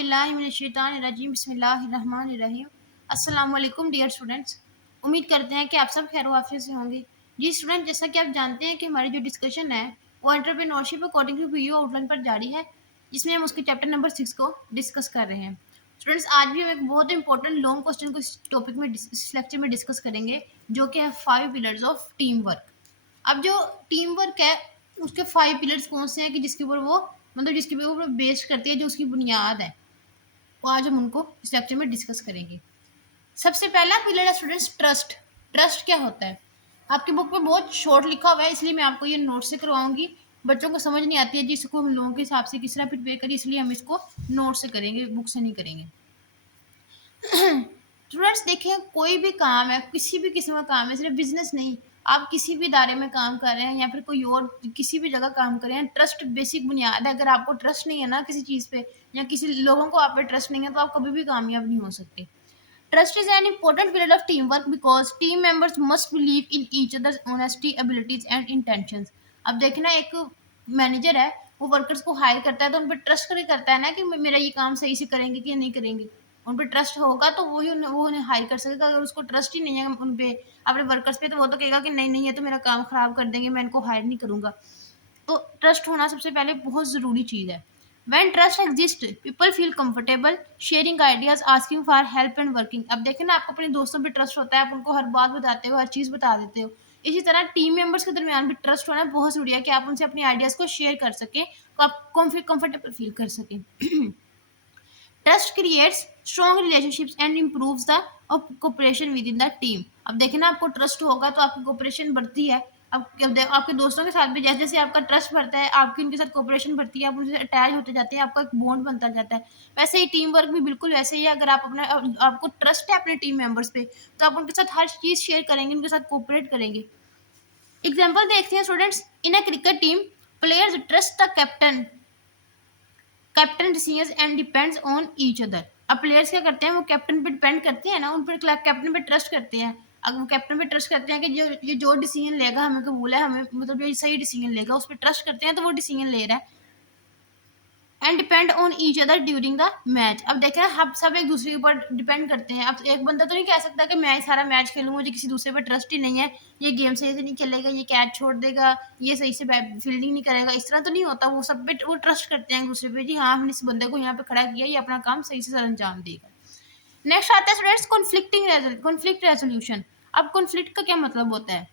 औज़ुबिल्लाहिमिनश्शैतानिर्रजीम बिस्मिल्लाहिर्रहमानिर्रहीम। अस्सलाम वालेकुम डियर स्टूडेंट्स। उम्मीद करते हैं कि आप सब खैर आफियत से होंगे। जी स्टूडेंट, जैसा कि आप जानते हैं कि हमारी जो डिस्कशन है वो entrepreneurship according to video outline पर जारी है, जिसमें हम उसके चैप्टर नंबर 6 को डिस्कस कर रहे हैं। स्टूडेंट्स, आज भी हम एक बहुत इंपॉर्टेंट लॉन्ग क्वेश्चन को इस टॉपिक में इस लेक्चर में डिस्कस करेंगे, जो कि है 5 पिलर्स ऑफ टीम वर्क। अब जो टीम वर्क है उसके 5 पिलर्स कौन से हैं कि जिसके ऊपर वो जिसके ऊपर बेस्ड करती है, जो उसकी बुनियाद है, तो आज हम उनको इस लेक्चर में डिस्कस करेंगे। सबसे पहला पिलर है स्टूडेंट्स ट्रस्ट। ट्रस्ट क्या होता है? आपकी बुक में बहुत शॉर्ट लिखा हुआ है, इसलिए मैं आपको ये नोट से करवाऊंगी। बच्चों को समझ नहीं आती है जिसको हम लोगों के हिसाब से किस तरह प्रिपेयर करें, इसलिए हम इसको नोट से करेंगे, बुक से नहीं करेंगे। स्टूडेंट्स देखिए, कोई भी काम है, किसी भी किस्म का काम है, सिर्फ बिजनेस नहीं, आप किसी भी इदारे में काम कर रहे हैं या फिर कोई और किसी भी जगह काम कर रहे हैं, ट्रस्ट बेसिक बुनियाद है। अगर आपको ट्रस्ट नहीं है ना किसी चीज़ पे, या किसी लोगों को आप पे ट्रस्ट नहीं है, तो आप कभी भी कामयाब नहीं हो सकते। Trust is an important pillar of teamwork because team members must believe in each other's honesty, abilities and intentions। अब देखना, एक मैनेजर है, वो वर्कर्स को हायर करता है तो उन पर ट्रस्ट करता है ना कि मेरा ये काम सही से करेंगे कि नहीं करेंगे। उन पर ट्रस्ट होगा तो वो उन्हें हायर कर सकेगा। अगर उसको ट्रस्ट ही नहीं है उन पे, अपने वर्कर्स पे, तो वो तो कहेगा कि नहीं नहीं, ये तो मेरा काम खराब कर देंगे, मैं इनको हायर नहीं करूंगा। तो ट्रस्ट होना सबसे पहले बहुत ज़रूरी चीज़ है। When trust exists, people feel comfortable sharing ideas, asking for help and working। अब देखें ना, आपको अपने दोस्तों पे ट्रस्ट होता है, आप उनको हर बात बताते हो, हर चीज़ बता देते हो। इसी तरह टीम मेंबर्स के दरमियान भी ट्रस्ट होना बहुत ज़रूरी है कि आप उनसे अपनी आइडियाज़ को शेयर कर सकें, तो आप कंफर्टेबल फील कर सकें। Trust creates strong relationships and improves the cooperation with in the team. अब देखें ना, आपको ट्रस्ट होगा तो आपकी कोऑपरेशन बढ़ती है। अब आपके दोस्तों के साथ भी जैसे जैसे आपका ट्रस्ट बढ़ता है, आपकी उनके साथ कोऑपरेशन बढ़ती है, आप उनसे अटैच होते जाते हैं, आपका एक बॉन्ड बनता जाता है। वैसे ही टीम वर्क भी बिल्कुल वैसे ही है। अगर आप आपको ट्रस्ट है अपने टीम मेंबर्स पे, तो आप उनके साथ हर चीज़ शेयर करेंगे, उनके साथ कोऑपरेट करेंगे। एग्जाम्पल देखते हैं students. In a cricket team, players trust the captain decisions and depends on each other. अब प्लेयर्स क्या करते हैं, वो कैप्टन पे डिपेंड करते हैं ना, उन पर कैप्टन पे ट्रस्ट करते हैं। अगर वो कैप्टन पे ट्रस्ट करते हैं कि जो डिसीजन लेगा, हमें कबूल है, हमें जो सही डिसीजन लेगा उस पर ट्रस्ट करते हैं, तो वो डिसीजन ले रहा है। And depend on each other during the match. अब देखें, हम सब एक दूसरे के ऊपर डिपेंड करते हैं। अब एक बंदा तो नहीं कह सकता कि मैं सारा मैच खेलूंगा, मुझे किसी दूसरे पर ट्रस्ट ही नहीं है, ये गेम सही से नहीं खेलेगा, ये कैच छोड़ देगा, ये सही से फील्डिंग नहीं करेगा। इस तरह तो नहीं होता। वो सब पे वो ट्रस्ट करते हैं एक दूसरे पे, जी हाँ, हमने इस बंदे को यहाँ पे खड़ा किया, ये अपना काम सही से सर अंजाम देगा। नेक्स्ट आता है स्टूडेंट्स कॉन्फ्लिक्ट रेजोल्यूशन। अब कॉन्फ्लिक्ट का क्या मतलब होता है?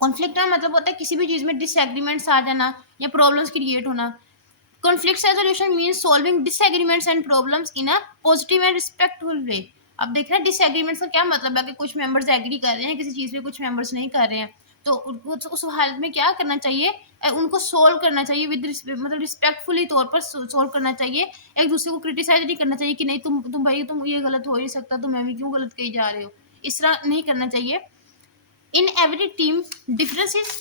कॉन्फ्लिक्ट का मतलब होता है किसी भी चीज़ में डिसएग्रीमेंट्स आ जाना या प्रॉब्लम्स क्रिएट होना। Conflict resolution means solving disagreements and problems in a positive and respectful way। अब देख रहे हैं डिसएग्रीमेंट्स का क्या मतलब है कि कुछ मेंबर्स एग्री कर रहे हैं किसी चीज़ पे, कुछ मेंबर्स नहीं कर रहे हैं, तो उस हालत में क्या करना चाहिए? उनको सोल्व करना चाहिए विद रिस्पेक्टफुली तौर पर सोल्व करना चाहिए। एक दूसरे को क्रिटिसाइज नहीं करना चाहिए कि नहीं तुम भाई तुम ये गलत हो ही नहीं सकता, तुम हमें क्यों गलत कही जा रहे हो। इस तरह नहीं करना चाहिए। In every team differences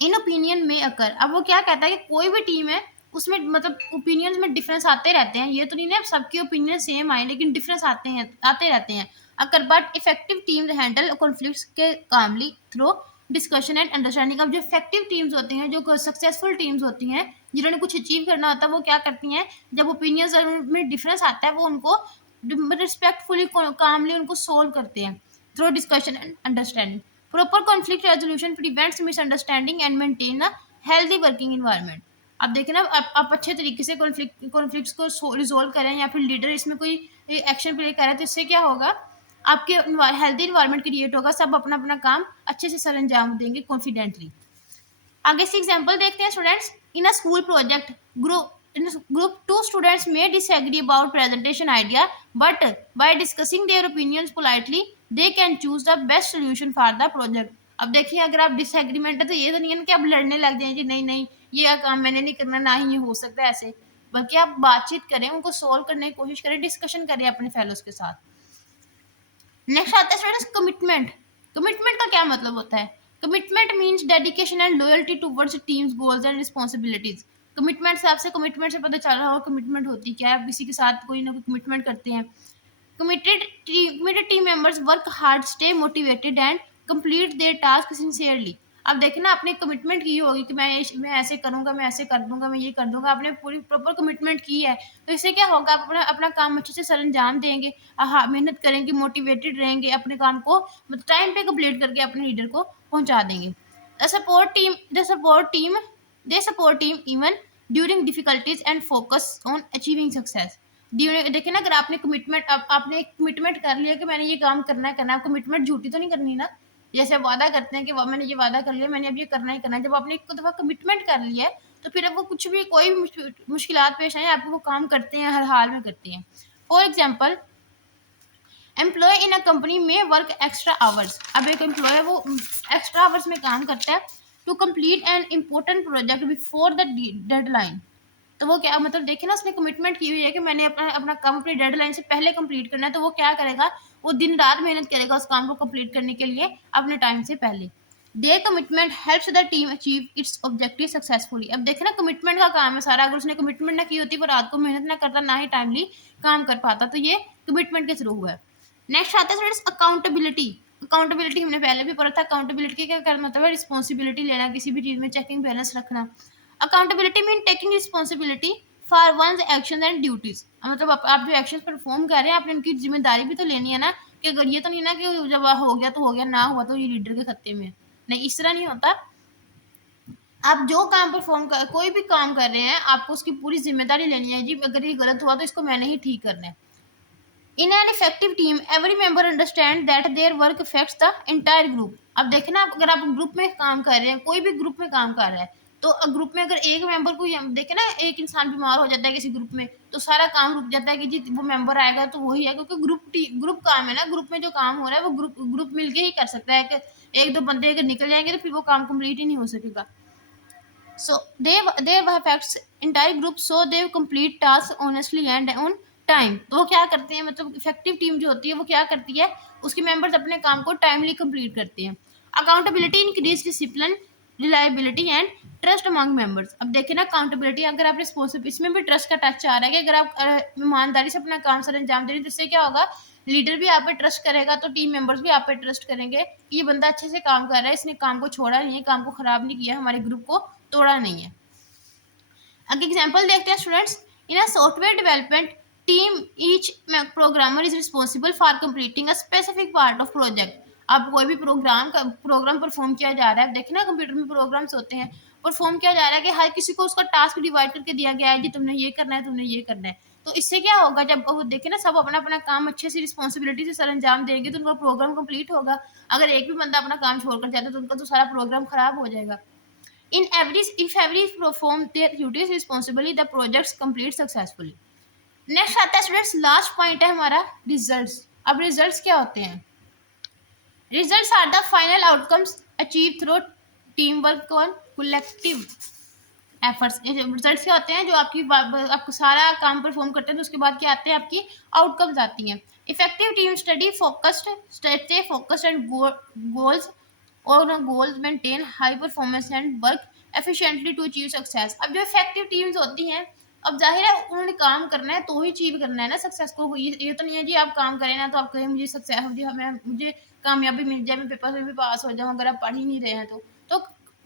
in opinion में अकर। अब वो क्या कहता है कि कोई भी टीम है उसमें ओपिनियंस में डिफरेंस आते रहते हैं। ये तो नहीं ना सबके ओपिनियन सेम आए, लेकिन डिफरेंस आते रहते हैं। अकर but effective team handle conflicts के calmly through discussion and understanding. अब जो इफेक्टिव टीम्स होती हैं, जो सक्सेसफुल टीम्स होती हैं, जिन्होंने कुछ अचीव करना होता है, वो क्या करती हैं, जब ओपिनियंस में डिफरेंस आता है, वो उनको रिस्पेक्टफुली कामली उनको सोल्व करते हैं through discussion and understanding. Proper conflict resolution prevents misunderstanding and maintain a healthy working environment. अब देखें ना, आप अच्छे तरीके से कॉन्फ्लिक्ट्स को रिजोल्व करें, या फिर लीडर इसमें कोई एक्शन प्ले करे, तो इससे क्या होगा, आपके हेल्दी इन्वायरमेंट क्रिएट होगा, सब अपना अपना काम अच्छे से सर अंजाम देंगे कॉन्फिडेंटली। आगे से एग्जांपल देखते हैं students. In a school project group, two students may disagree about presentation idea, but by discussing their opinions politely they can choose the best solution for the project। अब देखिए, अगर आप डिसएग्रीमेंट है तो ये तो नहीं है कि आप लड़ने लग जाएं कि नहीं नहीं ये काम मैंने नहीं करना, ना ही ये हो सकता है ऐसे, बल्कि आप बातचीत करें, उनको सोल्व करने की कोशिश करें, डिस्कशन करें अपने फेलोज के साथ। नेक्स्ट आता है स्टूडेंट्स कमिटमेंट। कमिटमेंट का क्या मतलब होता है? Commitment means dedication and loyalty towards teams goals and responsibilities. Commitment से आपसे कमिटमेंट से पता चल रहा होगा कमिटमेंट होती क्या है। आप किसी के साथ कोई ना कोई कमिटमेंट करते हैं। committed team members work hard, stay motivated and complete their task sincerely। अब देखना आपने कमिटमेंट की होगी कि मैं ऐसे करूँगा, मैं ऐसे कर दूँगा, मैं ये कर दूँगा, आपने पूरी प्रॉपर कमिटमेंट की है, तो इससे क्या होगा, आप अपना अपना काम अच्छे से सरअंजाम देंगे, हाँ, मेहनत करेंगे, मोटिवेटेड रहेंगे, अपने काम को मतलब टाइम पे कंप्लीट करके अपने लीडर को पहुँचा देंगे। The support team even during difficulties and focus on achieving success. देखिए ना, अगर आपने कमिटमेंट आपने एक कमिटमेंट कर लिया कि मैंने ये काम करना है, आप कमिटमेंट झूठी तो नहीं करनी ना। जैसे आप वादा करते हैं कि मैंने ये वादा कर लिया, मैंने अब ये करना ही करना है। जब आपने एक दफ़ा कमिटमेंट कर लिया है, तो फिर अब वो कुछ भी कोई भी मुश्किलात पेश आए, आप वो काम करते हैं, हर हाल में करते हैं। For example, employ in a company में वर्क एक्स्ट्रा आवर्स। अब एक एम्प्लॉय है, वो एक्स्ट्रा आवर्स में काम करता है to complete an important project before the deadline. तो वो क्या मतलब, देखिए ना, उसने कमिटमेंट की हुई है कि मैंने अपना अपना काम अपनी डेडलाइन से पहले कंप्लीट करना है, तो वो क्या करेगा, वो दिन रात मेहनत करेगा उस काम को कंप्लीट करने के लिए अपने टाइम से पहले। There commitment helps the team achieve it's objective successfully. अब देखिए ना, कमिटमेंट का काम है सारा, अगर उसने कमिटमेंट ना की होती, वो रात को मेहनत ना करता, ना ही टाइमली काम कर पाता, तो ये कमिटमेंट के थ्रू हुआ है। नेक्स्ट आता है अकाउंटेबिलिटी। अकाउंटेबिलिटी हमने पहले भी पढ़ा था। अकाउंटेबिलिटी क्या करना मतलब है, रिस्पॉन्सिबिलिटी लेना, किसी भी चीज़ में चेकिंग बैलेंस रखना। Accountability mean taking responsibility for one's action and duties. मतलब आप जो एक्शन परफॉर्म कर रहे हैं, आपने उनकी जिम्मेदारी भी तो लेनी है ना, कि अगर ये तो नहीं ना कि जब हो गया तो हो गया, ना हुआ तो ये लीडर के खत्ते में। नहीं, इस तरह नहीं होता। आप जो काम परफॉर्म कर, कोई भी काम कर रहे हैं, आपको उसकी पूरी जिम्मेदारी लेनी है। जी, अगर ये गलत हुआ तो इसको मैंने ही ठीक करना है। In an effective team every member understand that their work affects the entire group. अब देखना, अगर आप ग्रुप में काम कर रहे हैं, कोई भी ग्रुप में काम कर रहा है, तो ग्रुप में अगर एक मेंबर को देखे ना, एक इंसान बीमार हो जाता है किसी ग्रुप में, तो सारा काम रुक जाता है कि जी वो मेंबर आएगा तो वही है, क्योंकि ग्रुप काम है ना, ग्रुप में जो काम हो रहा है वो ग्रुप मिलके ही कर सकता है। कि एक दो बंदे अगर निकल जाएंगे तो फिर वो काम कंप्लीट ही नहीं हो सकेगा। So they affects entire group, so they complete tasks honestly and on time. तो वो क्या करते हैं, मतलब इफेक्टिव टीम जो होती है वो क्या करती है, उसके मेंबर्स अपने काम को टाइमली कंप्लीट करते हैं। Accountability increase discipline, reliability and trust among members. अब देखिए ना, अकाउंटेबिलिटी, अगर आप रिस्पॉन्सिबल, इसमें भी ट्रस्ट का टच आ रहा है कि अगर आप ईमानदारी से अपना काम सर अंजाम दे रहे हैं, तो इससे क्या होगा, लीडर भी आप पे ट्रस्ट करेगा, तो टीम मेंबर्स भी आप पे ट्रस्ट करेंगे कि ये बंदा अच्छे से काम कर रहा है, इसने काम को छोड़ा नहीं है, काम को खराब नहीं किया, हमारे ग्रुप को तोड़ा नहीं है। अगर एग्जांपल देखते हैं students, in a software development team each programmer is responsible for completing a specific part of project. अब कोई भी प्रोग्राम परफॉर्म किया जा रहा है, देखिए ना, कंप्यूटर में प्रोग्राम्स होते हैं, परफॉर्म किया जा रहा है कि हर किसी को उसका टास्क डिवाइड करके दिया गया है, जी तुमने ये करना है, तुमने ये करना है। तो इससे क्या होगा, जब वो देखे ना, सब अपना अपना काम अच्छे से रिस्पॉन्सिबिलिटी से सर अंजाम देंगे, तो उनका प्रोग्राम कंप्लीट होगा। अगर एक भी बंदा अपना काम छोड़कर जाता है, तो उनका तो सारा प्रोग्राम खराब हो जाएगा। If every perform their duties responsibly, the projects complete successfully. Next आता है स्टूडेंट्स, लास्ट पॉइंट है हमारा, रिजल्ट्स। अब रिजल्ट्स क्या होते हैं, results are the final outcomes achieve through team work और कलेक्टिव एफर्ट्स। रिजल्ट्स क्या होते हैं, जो आपको सारा काम परफॉर्म करते हैं, तो उसके बाद क्या आते हैं, आपकी आउटकम्स आती हैं। Effective team study focused, stay focused and goals और goals maintain high performance and work efficiently to achieve success. अब जो इफेक्टिव टीम्स होती हैं, अब जाहिर है उन्होंने काम करना है तो ही अचीव करना है ना सक्सेस को। ये तो नहीं है जी आप काम करें ना तो आप कहें मुझे सक्सेस, मुझे कामयाबी मिल जाए, मैं पेपर में भी पास हो जाऊँ, अगर आप पढ़ ही नहीं रहे हैं तो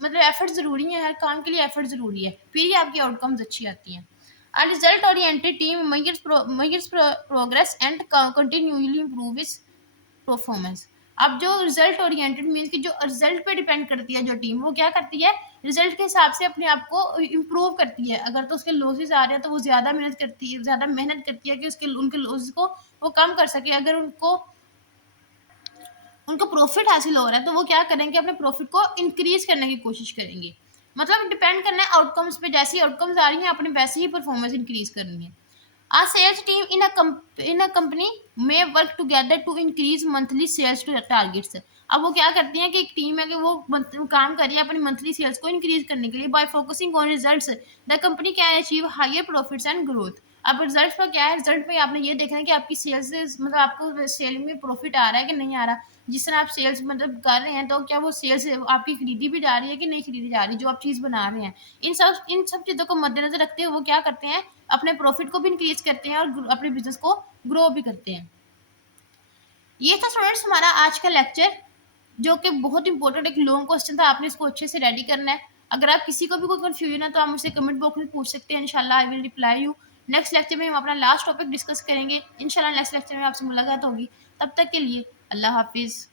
मतलब एफर्ट ज़रूरी है, हर काम के लिए एफर्ट ज़रूरी है, फिर ही आपकी आउटकम्स अच्छी आती हैं। A result oriented team measures progress and continually improve its performance. अब जो रिजल्ट ओरिएंटेड मीन्स कि जो रिजल्ट पे डिपेंड करती है, जो टीम वो क्या करती है, रिजल्ट के हिसाब से अपने आप को इम्प्रूव करती है। अगर तो उसके लॉसेस आ रहे हैं तो वो ज़्यादा मेहनत करती है कि उनके लॉसेस को वो कम कर सके। अगर उनको प्रॉफिट हासिल हो रहा है तो वो क्या करेंगे, अपने प्रॉफिट को इंक्रीज करने की कोशिश करेंगे। मतलब डिपेंड करना है आउटकम्स पे, जैसी आउटकम्स आ रही हैं अपने वैसे ही परफॉर्मेंस इंक्रीज करनी है। A sales team in a company may work together to increase monthly sales to targets. अब वो क्या करती हैं कि एक टीम है कि वो काम कर रही है अपनी मंथली सेल्स को इंक्रीज करने के लिए। By focusing on results the company can achieve higher profits and growth. अब रिजल्ट पर क्या है, रिजल्ट में आपने ये देखना है कि आपकी सेल्स मतलब आपको सेल में प्रॉफिट आ रहा है कि नहीं आ रहा। जिस तरह आप सेल्स मतलब कर रहे हैं, तो क्या वो सेल्स आपकी खरीदी भी जा रही है कि नहीं खरीदी जा रही, जो आप चीज़ बना रहे हैं। इन सब चीज़ों को मद्देनजर रखते हुए वो क्या करते हैं, अपने प्रॉफिट को भी इंक्रीज करते हैं और अपने बिजनेस को ग्रो भी करते हैं। ये था स्टूडेंट्स हमारा आज का लेक्चर। जो कि बहुत इंपॉर्टेंट एक लॉन्ग क्वेश्चन था, आपने इसको अच्छे से रेडी करना है। अगर आप किसी को भी कोई कंफ्यूजन है तो आप मुझसे कमेंट बॉक्स में पूछ सकते हैं, इंशाल्लाह I will reply you. Next lecture में हम अपना लास्ट टॉपिक डिस्कस करेंगे, इंशाल्लाह नेक्स्ट लेक्चर में आपसे मुलाकात होगी। तब तक के लिए अल्लाह हाफिज़।